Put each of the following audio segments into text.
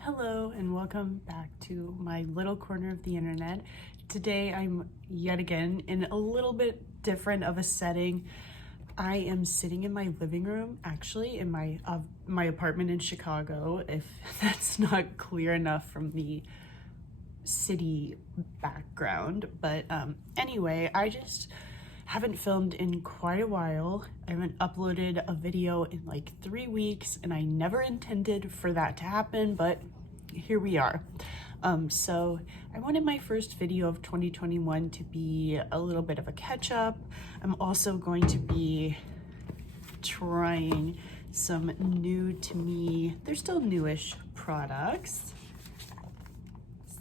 Hello and welcome back to my little corner of the internet. Today I'm yet again in a little bit different of a setting. I am sitting in my living room, actually in my apartment in Chicago, if that's not clear enough from the city background. But anyway, I just haven't filmed in quite a while. I haven't uploaded a video in like 3 weeks, and I never intended for that to happen, but here we are. So I wanted my first video of 2021 to be a little bit of a catch-up. I'm also going to be trying some new to me, they're still newish products.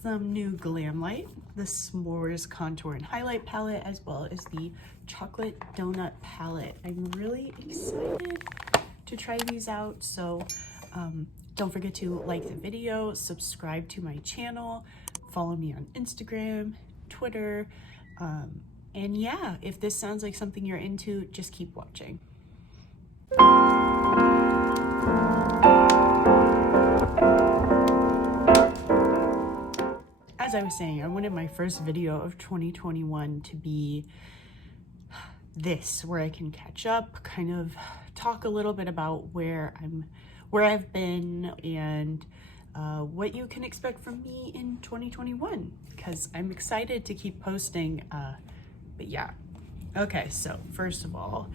Some new GLAMLITE, the s'mores contour and highlight palette, as well as the chocolate donut palette. I'm really excited to try these out, so don't forget to like the video, subscribe to my channel, follow me on Instagram, Twitter, and yeah, if this sounds like something you're into, just keep watching. As I was saying, I wanted my first video of 2021 to be this, where I can catch up, kind of talk a little bit about where I've been and what you can expect from me in 2021, because I'm excited to keep posting, but yeah. Okay, so first of all,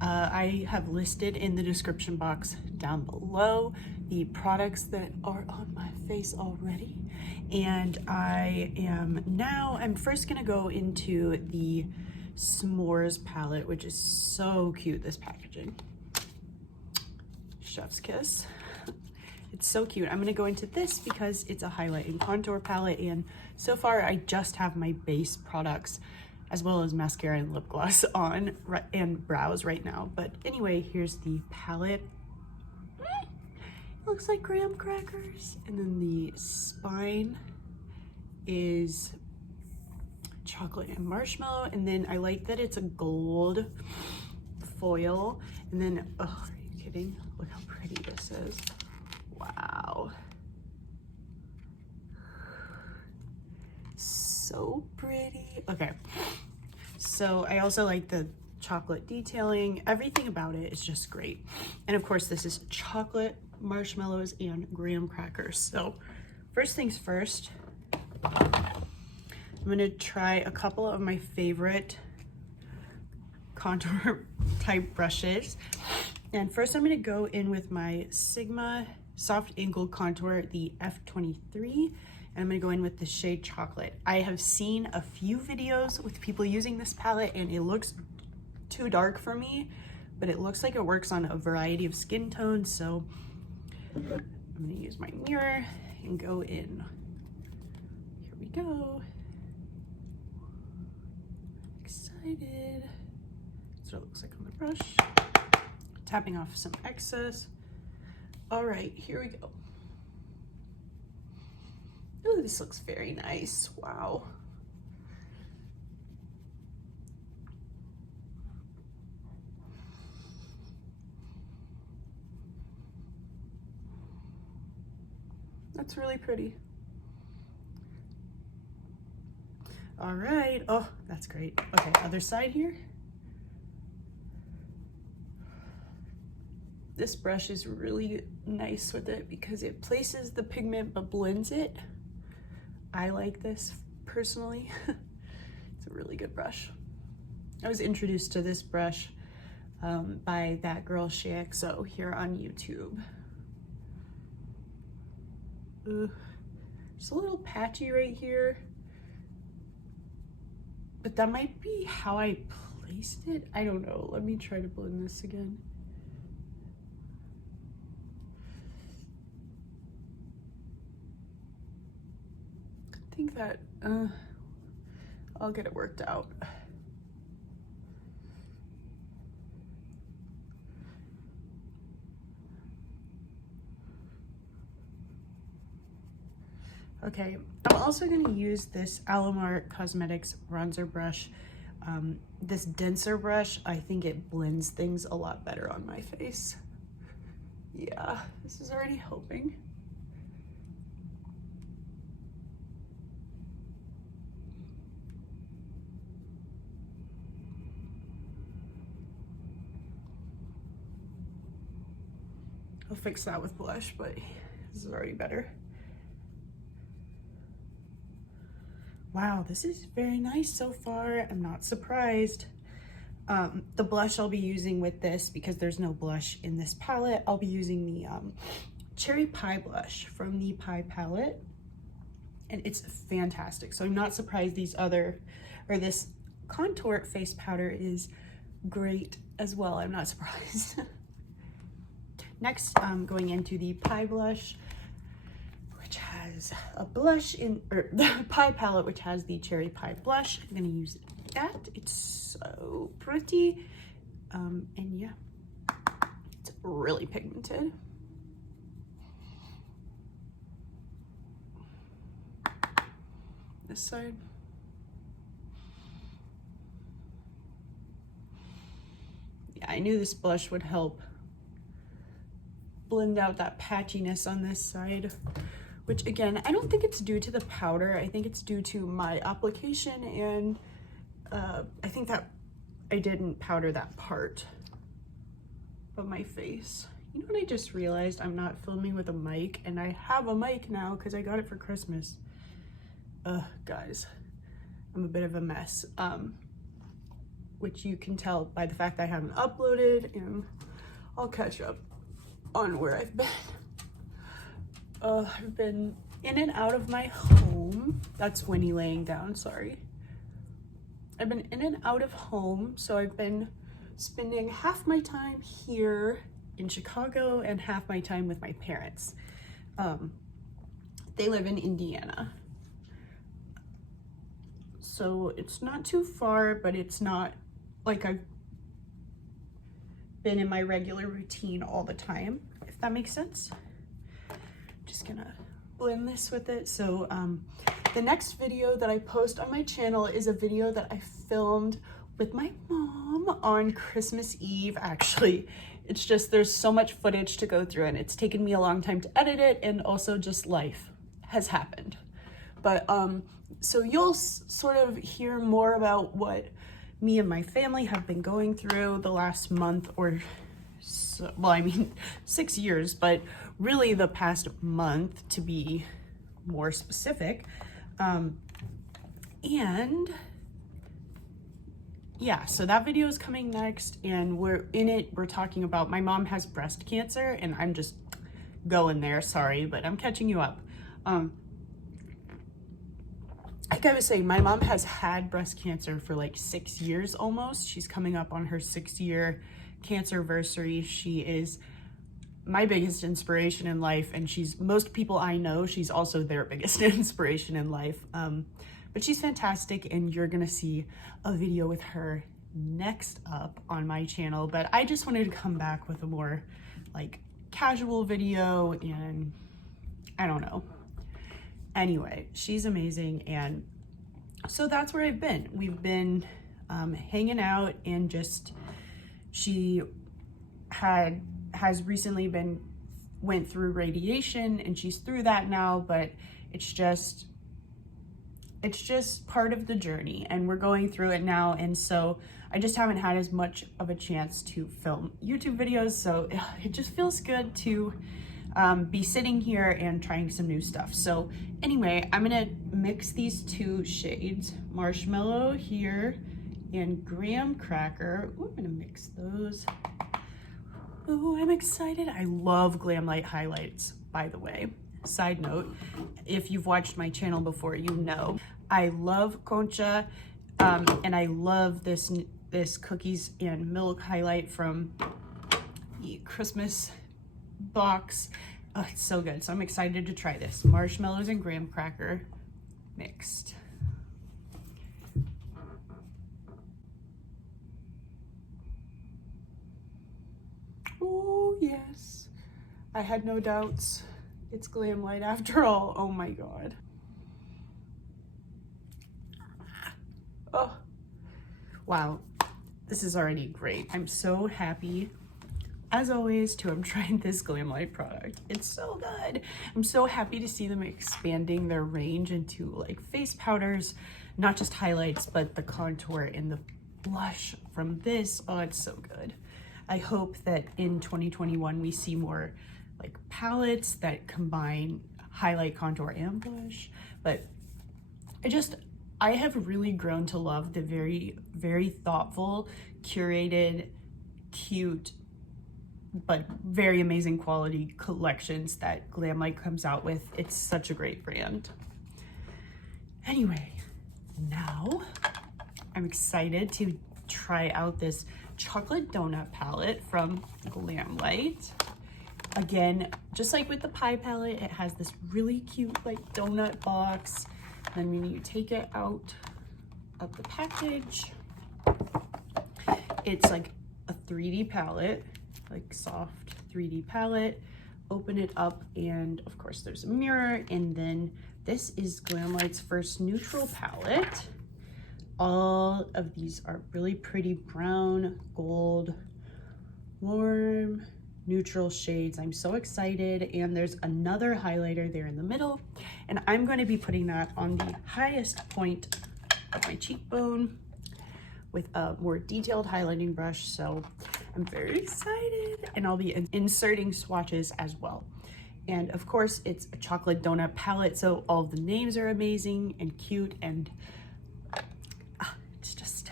I have listed in the description box down below the products that are on my face already, and I'm first gonna go into the s'mores palette, which is so cute, this packaging. Chef's kiss. It's so cute. I'm gonna go into this because it's a highlight and contour palette, and so far I just have my base products as well as mascara and lip gloss on and brows right now. But anyway, here's the palette. It looks like graham crackers, and then the spine is chocolate and marshmallow, and then I like that it's a gold foil, and then oh, are you kidding? Look how pretty this is. Wow, so pretty. Okay, so I also like the chocolate detailing. Everything about it is just great. And of course, this is chocolate, marshmallows, and graham crackers. So first things first, I'm gonna try a couple of my favorite contour type brushes. And first I'm gonna go in with my Sigma Soft Angled Contour, the F23, and I'm gonna go in with the shade Chocolate. I have seen a few videos with people using this palette and it looks too dark for me, but it looks like it works on a variety of skin tones, so I'm gonna use my mirror and go in. Here we go. Excited. That's what it looks like on the brush. Tapping off some excess. All right, here we go. Oh, this looks very nice. Wow. That's really pretty. All right. Oh, that's great. Okay, other side here. This brush is really nice with it because it places the pigment but blends it. I like this personally. It's a really good brush. I was introduced to this brush by that girl ShayXO here on YouTube. Just a little patchy right here, but that might be how I placed it. I don't know. Let me try to blend this again. I think that I'll get it worked out. Okay, I'm also going to use this Alamar Cosmetics bronzer brush. This denser brush, I think it blends things a lot better on my face. Yeah, this is already helping. I'll fix that with blush, but this is already better. Wow, this is very nice so far. I'm not surprised. The blush I'll be using with this, because there's no blush in this palette, I'll be using the Cherry Pie blush from the Pie palette, and it's fantastic. So I'm not surprised this contour face powder is great as well. I'm not surprised. Next, going into the Pie blush, which has a blush in, or the Pie palette, which has the Cherry Pie blush. I'm gonna use that. It's so pretty. And yeah, it's really pigmented. This side. Yeah, I knew this blush would help blend out that patchiness on this side, which again, I don't think it's due to the powder. I think it's due to my application, and I think that I didn't powder that part of my face. You know what I just realized? I'm not filming with a mic, and I have a mic now because I got it for Christmas. Guys, I'm a bit of a mess, which you can tell by the fact that I haven't uploaded, and I'll catch up on where I've been. I've been in and out of my home. That's Winnie laying down, sorry. I've been in and out of home, so I've been spending half my time here in Chicago and half my time with my parents. They live in Indiana. So it's not too far, but it's not like I've been in my regular routine all the time, if that makes sense. Just gonna blend this with it. So the next video that I post on my channel is a video that I filmed with my mom on Christmas Eve. Actually, it's just there's so much footage to go through, and it's taken me a long time to edit it, and also just life has happened. But so you'll sort of hear more about what me and my family have been going through the last month, or so, well, I mean 6 years, but really the past month to be more specific. And yeah, so that video is coming next, and we're talking about, my mom has breast cancer, and I'm just going there, sorry, but I'm catching you up. Like I was saying, my mom has had breast cancer for like 6 years almost. She's coming up on her 6-year cancerversary. She is my biggest inspiration in life, and most people I know, she's also their biggest inspiration in life. But she's fantastic, and you're gonna see a video with her next up on my channel. But I just wanted to come back with a more like casual video, and I don't know. Anyway, she's amazing, and so that's where I've been. We've been hanging out, and just she has recently went through radiation, and she's through that now, but it's just part of the journey, and we're going through it now. And so I just haven't had as much of a chance to film YouTube videos, so it just feels good to be sitting here and trying some new stuff. So anyway, I'm gonna mix these two shades, Marshmallow here and Graham Cracker. Ooh, I'm gonna mix those. Oh, I'm excited. I love GLAMLITE highlights, by the way. Side note, if you've watched my channel before, you know I love Concha, and I love this cookies and milk highlight from the Christmas box. Oh, it's so good. So I'm excited to try this. Marshmallows and graham cracker mixed. Oh yes, I had no doubts. It's GLAMLITE after all. Oh my god. Oh wow, this is already great. I'm so happy, as always, to have tried this GLAMLITE product. It's so good. I'm so happy to see them expanding their range into like face powders, not just highlights, but the contour and the blush from this. Oh, it's so good. I hope that in 2021 we see more like palettes that combine highlight, contour, and blush. But I have really grown to love the very, very thoughtful, curated, cute, but very amazing quality collections that GLAMLITE comes out with. It's such a great brand. Anyway, now I'm excited to try out this chocolate donut palette from GLAMLITE. Again, just like with the pie palette, it has this really cute like donut box. Then when you take it out of the package, it's like a 3D palette, like soft 3D palette. Open it up and of course there's a mirror, and then this is GLAMLITE's first neutral palette. All of these are really pretty brown, gold, warm, neutral shades. I'm so excited. And there's another highlighter there in the middle, and I'm going to be putting that on the highest point of my cheekbone with a more detailed highlighting brush. So I'm very excited, and I'll be inserting swatches as well. And of course it's a chocolate donut palette, so all of the names are amazing and cute, and it's just,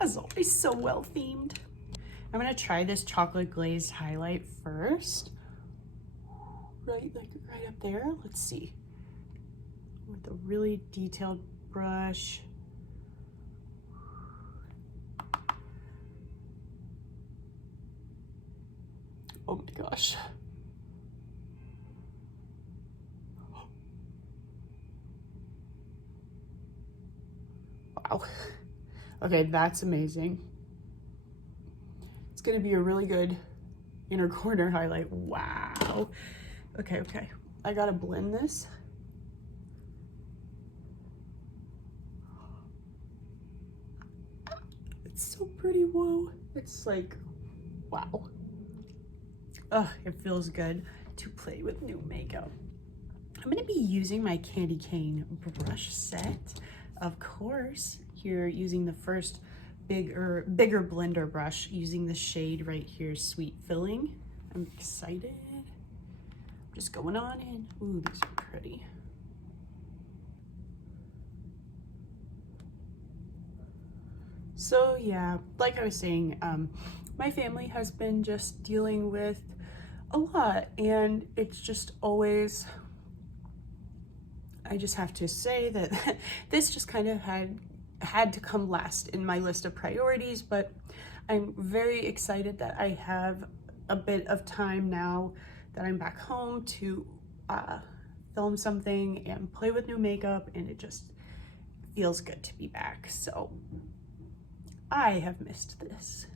as always, so well themed. I'm gonna try this chocolate glazed highlight first. Right up there. Let's see. With a really detailed brush. Oh my gosh. Wow. Okay, that's amazing. It's gonna be a really good inner corner highlight. Wow. Okay. I gotta blend this. It's so pretty, whoa. It's like, wow. Oh, it feels good to play with new makeup. I'm gonna be using my candy cane brush set. Of course, here using the first bigger blender brush, using the shade right here, Sweet Filling. I'm excited. Just going on in. Ooh, these are pretty. So yeah, like I was saying, my family has been just dealing with a lot, and it's just always, I just have to say that this just kind of had to come last in my list of priorities, but I'm very excited that I have a bit of time now that I'm back home to film something and play with new makeup, and it just feels good to be back. So I have missed this,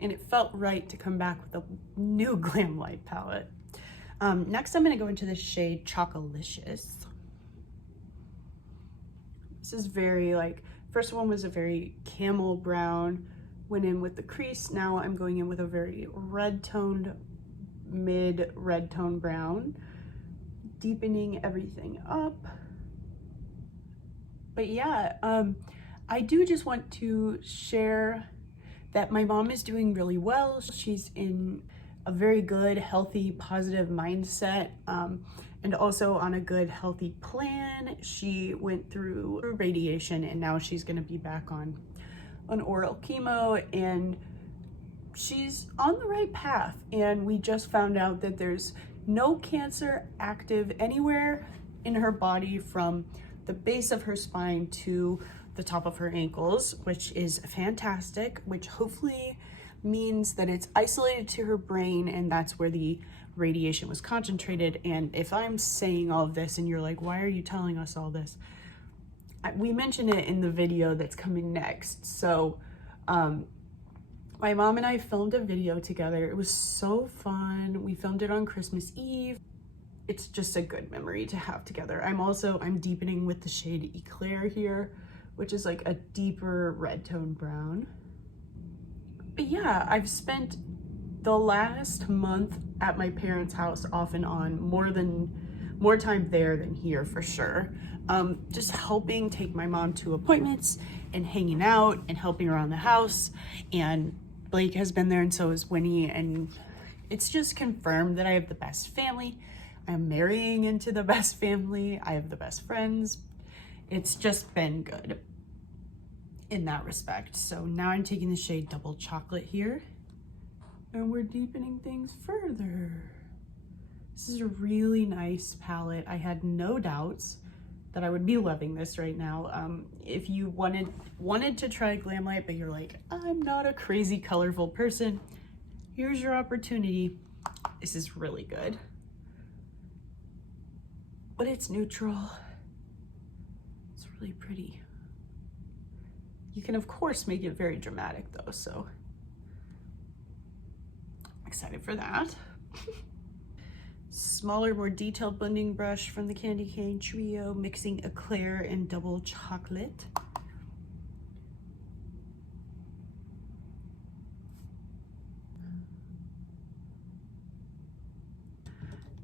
and it felt right to come back with a new GLAMLITE palette. Next, I'm going to go into the shade Chocolicious. This is very like, first one was a very camel brown, went in with the crease. Now I'm going in with a very red toned, mid red tone brown, deepening everything up. But yeah, I do just want to share that my mom is doing really well. She's in a very good, healthy, positive mindset, and also on a good, healthy plan. She went through radiation, and now she's gonna be back on oral chemo, and she's on the right path. And we just found out that there's no cancer active anywhere in her body from the base of her spine to the top of her ankles, which is fantastic, which hopefully means that it's isolated to her brain, and that's where the radiation was concentrated. And if I'm saying all of this and you're like, why are you telling us all this? We mention it in the video that's coming next. So my mom and I filmed a video together. It was so fun. We filmed it on Christmas Eve. It's just a good memory to have together. I'm deepening with the shade Eclair here, which is like a deeper red tone brown. But yeah, I've spent the last month at my parents' house off and on, more time there than here for sure. Just helping take my mom to appointments and hanging out and helping around the house. And Blake has been there, and so is Winnie, and it's just confirmed that I have the best family. I'm marrying into the best family. I have the best friends. It's just been good in that respect. So now I'm taking the shade Double Chocolate here, and we're deepening things further. This is a really nice palette. I had no doubts that I would be loving this right now. If you wanted to try GLAMLITE, but you're like, I'm not a crazy colorful person, here's your opportunity. This is really good. But it's neutral. It's really pretty. You can, of course, make it very dramatic though, so I'm excited for that. Smaller, more detailed blending brush from the Candy Cane Trio, mixing Eclair and Double Chocolate.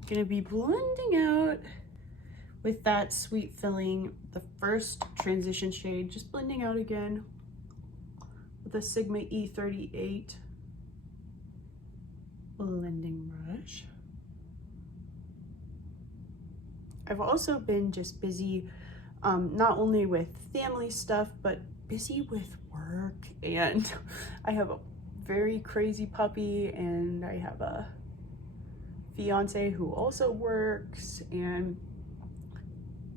Gonna be blending out with that sweet filling, the first transition shade, just blending out again with a Sigma E38 blending brush. I've also been just busy, not only with family stuff, but busy with work. And I have a very crazy puppy, and I have a fiance who also works, and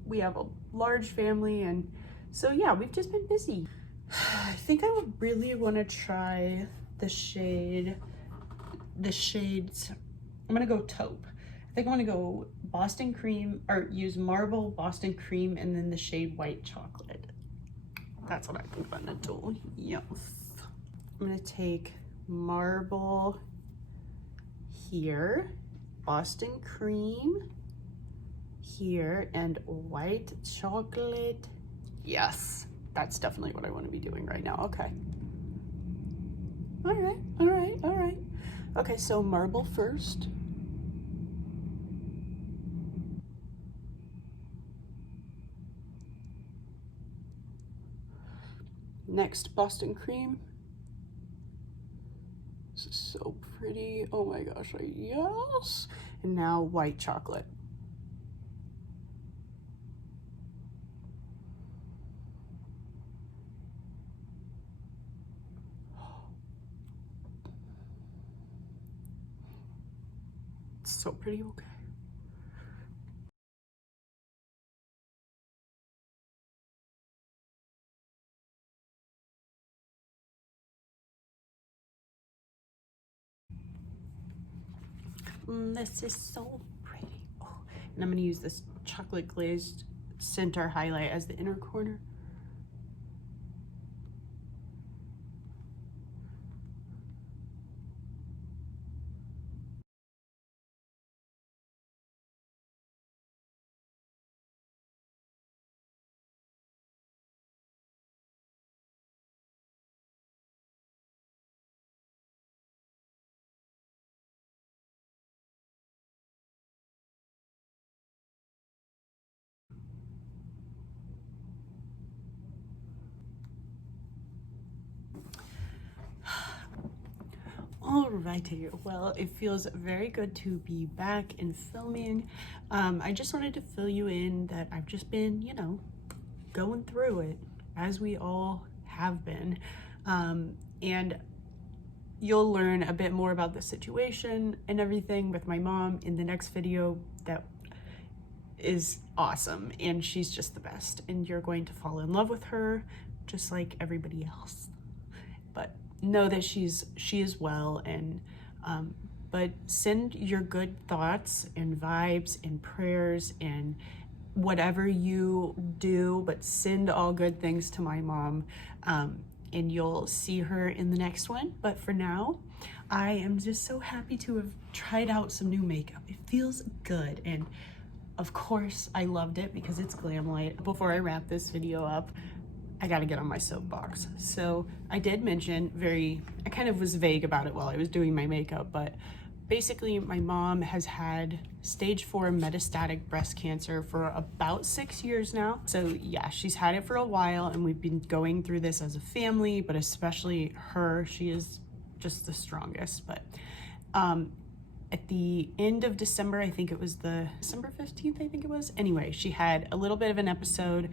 we have a large family. And so yeah, we've just been busy. I think I would really want to try the shades. I'm gonna go taupe. I think I want to go Boston Cream, or use Marble, Boston Cream, and then the shade White Chocolate. That's what I think I'm gonna do. Yes. I'm gonna take Marble here, Boston Cream here, and White Chocolate. Yes, that's definitely what I want to be doing right now. Okay. All right. Okay, so Marble first. Next, Boston Cream. This is so pretty. Oh my gosh, yes. And now White Chocolate. It's so pretty, okay. This is so pretty. Oh, and I'm gonna use this chocolate glazed center highlight as the inner corner. Alrighty, well, it feels very good to be back and filming. I just wanted to fill you in that I've just been, you know, going through it, as we all have been. And you'll learn a bit more about the situation and everything with my mom in the next video that is awesome, and she's just the best, and you're going to fall in love with her just like everybody else. But know that she is well, and but send your good thoughts and vibes and prayers and whatever you do, but send all good things to my mom, and you'll see her in the next one. But for now, I am just so happy to have tried out some new makeup. It feels good, and of course I loved it because it's GLAMLITE. Before I wrap this video up, I gotta get on my soapbox. So I did mention I kind of was vague about it while I was doing my makeup, but basically my mom has had stage 4 metastatic breast cancer for about 6 years now. So yeah, she's had it for a while, and we've been going through this as a family, but especially her, she is just the strongest. But at the end of December, I think it was the December 15th, I think it was. Anyway, she had a little bit of an episode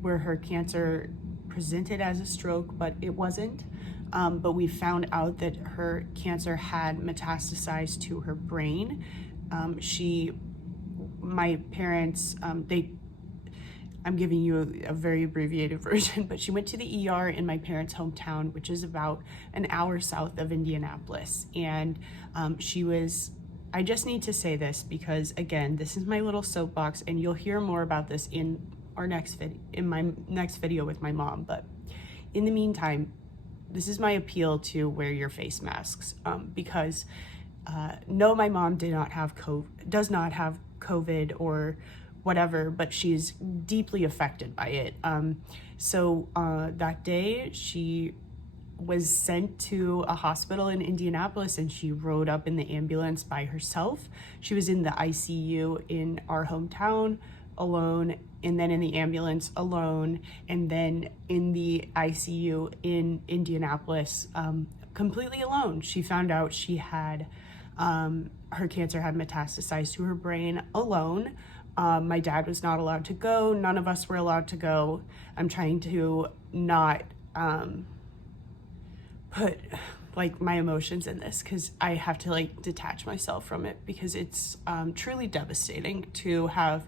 where her cancer presented as a stroke, but it wasn't. But we found out that her cancer had metastasized to her brain. My parents, I'm giving you a very abbreviated version, but she went to the ER in my parents' hometown, which is about an hour south of Indianapolis. And I just need to say this because, again, this is my little soapbox, and you'll hear more about this in my next video with my mom. But in the meantime, this is my appeal to wear your face masks, because no, my mom does not have COVID or whatever, but she's deeply affected by it. So that day she was sent to a hospital in Indianapolis, and she rode up in the ambulance by herself. She was in the ICU in our hometown alone, and then in the ambulance alone, and then in the ICU in Indianapolis completely alone. She found out she had her cancer had metastasized to her brain alone. My dad was not allowed to go. None of us were allowed to go. I'm trying to not put like my emotions in this, because I have to like detach myself from it, because it's truly devastating to have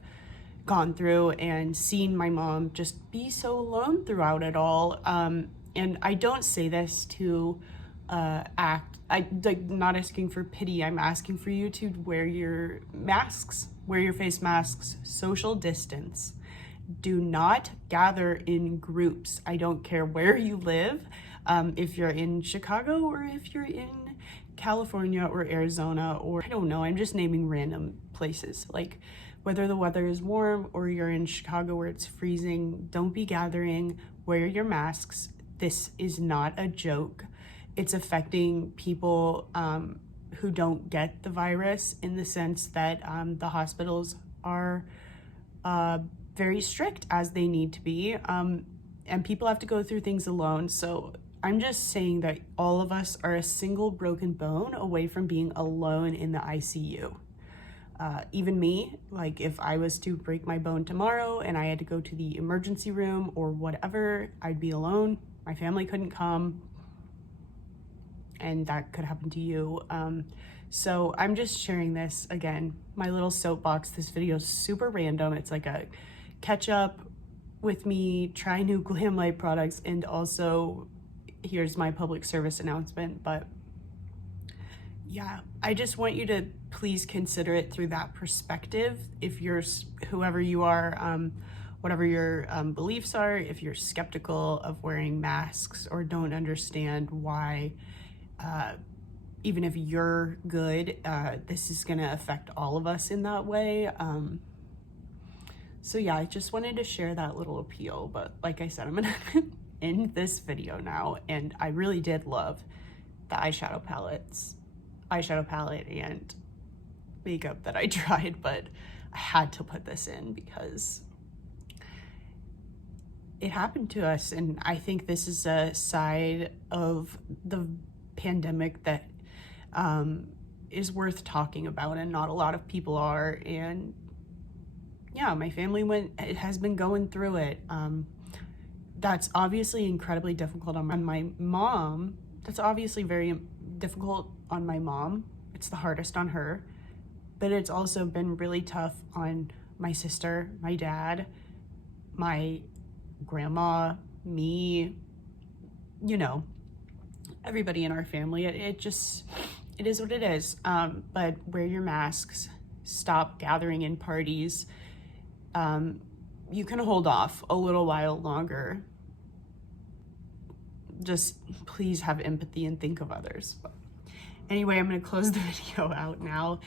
gone through and seen my mom just be so alone throughout it all. And I don't say this to not asking for pity. I'm asking for you to wear your masks, wear your face masks, social distance. Do not gather in groups. I don't care where you live. If you're in Chicago or if you're in California or Arizona, or I don't know, I'm just naming random places. Like, whether the weather is warm or you're in Chicago where it's freezing, don't be gathering, wear your masks. This is not a joke. It's affecting people who don't get the virus, in the sense that the hospitals are very strict, as they need to be, and people have to go through things alone. So I'm just saying that all of us are a single broken bone away from being alone in the ICU. Even me, like if I was to break my bone tomorrow and I had to go to the emergency room or whatever, I'd be alone. My family couldn't come, and that could happen to you. So I'm just sharing this, again, my little soapbox. This video is super random. It's like a catch up with me, try new GLAMLITE products, and also here's my public service announcement. But yeah, I just want you to please consider it through that perspective. If you're, whoever you are, whatever your beliefs are, if you're skeptical of wearing masks or don't understand why, even if you're good, this is gonna affect all of us in that way. So yeah, I just wanted to share that little appeal. But like I said, I'm gonna end this video now, and I really did love the eyeshadow palette and makeup that I tried, but I had to put this in because it happened to us. And I think this is a side of the pandemic that is worth talking about, and not a lot of people are. And yeah, my family has been going through it. That's obviously incredibly difficult on my mom. That's obviously very difficult on my mom. It's the hardest on her, but it's also been really tough on my sister, my dad, my grandma, me, you know, everybody in our family. It is what it is. But wear your masks, stop gathering in parties. You can hold off a little while longer. Just please have empathy and think of others. But anyway, I'm gonna close the video out now.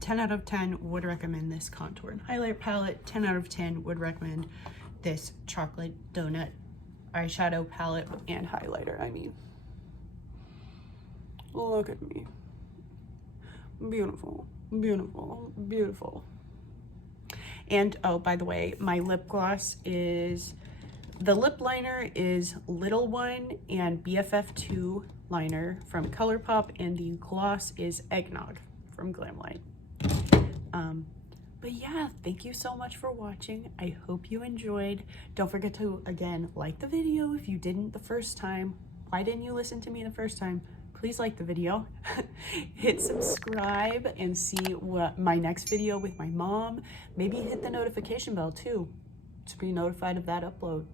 10 out of 10 would recommend this contour and highlight palette. 10 out of 10 would recommend this chocolate donut eyeshadow palette and highlighter. I mean, look at me. Beautiful, beautiful, beautiful. And oh, by the way, my lip gloss is The lip liner is Little One and BFF2 liner from Colourpop, and the gloss is Eggnog from GLAMLITE. But yeah, thank you so much for watching. I hope you enjoyed. Don't forget to, again, like the video if you didn't the first time. Why didn't you listen to me the first time? Please like the video. Hit subscribe and see what my next video with my mom. Maybe hit the notification bell too to be notified of that upload.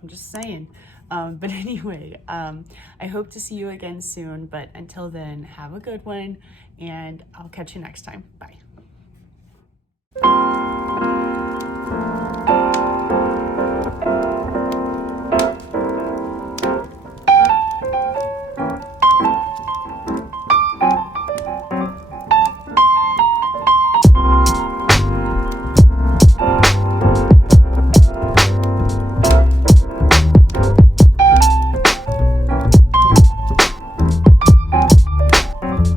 I'm just saying. But anyway, I hope to see you again soon. But until then, have a good one, and I'll catch you next time. Bye.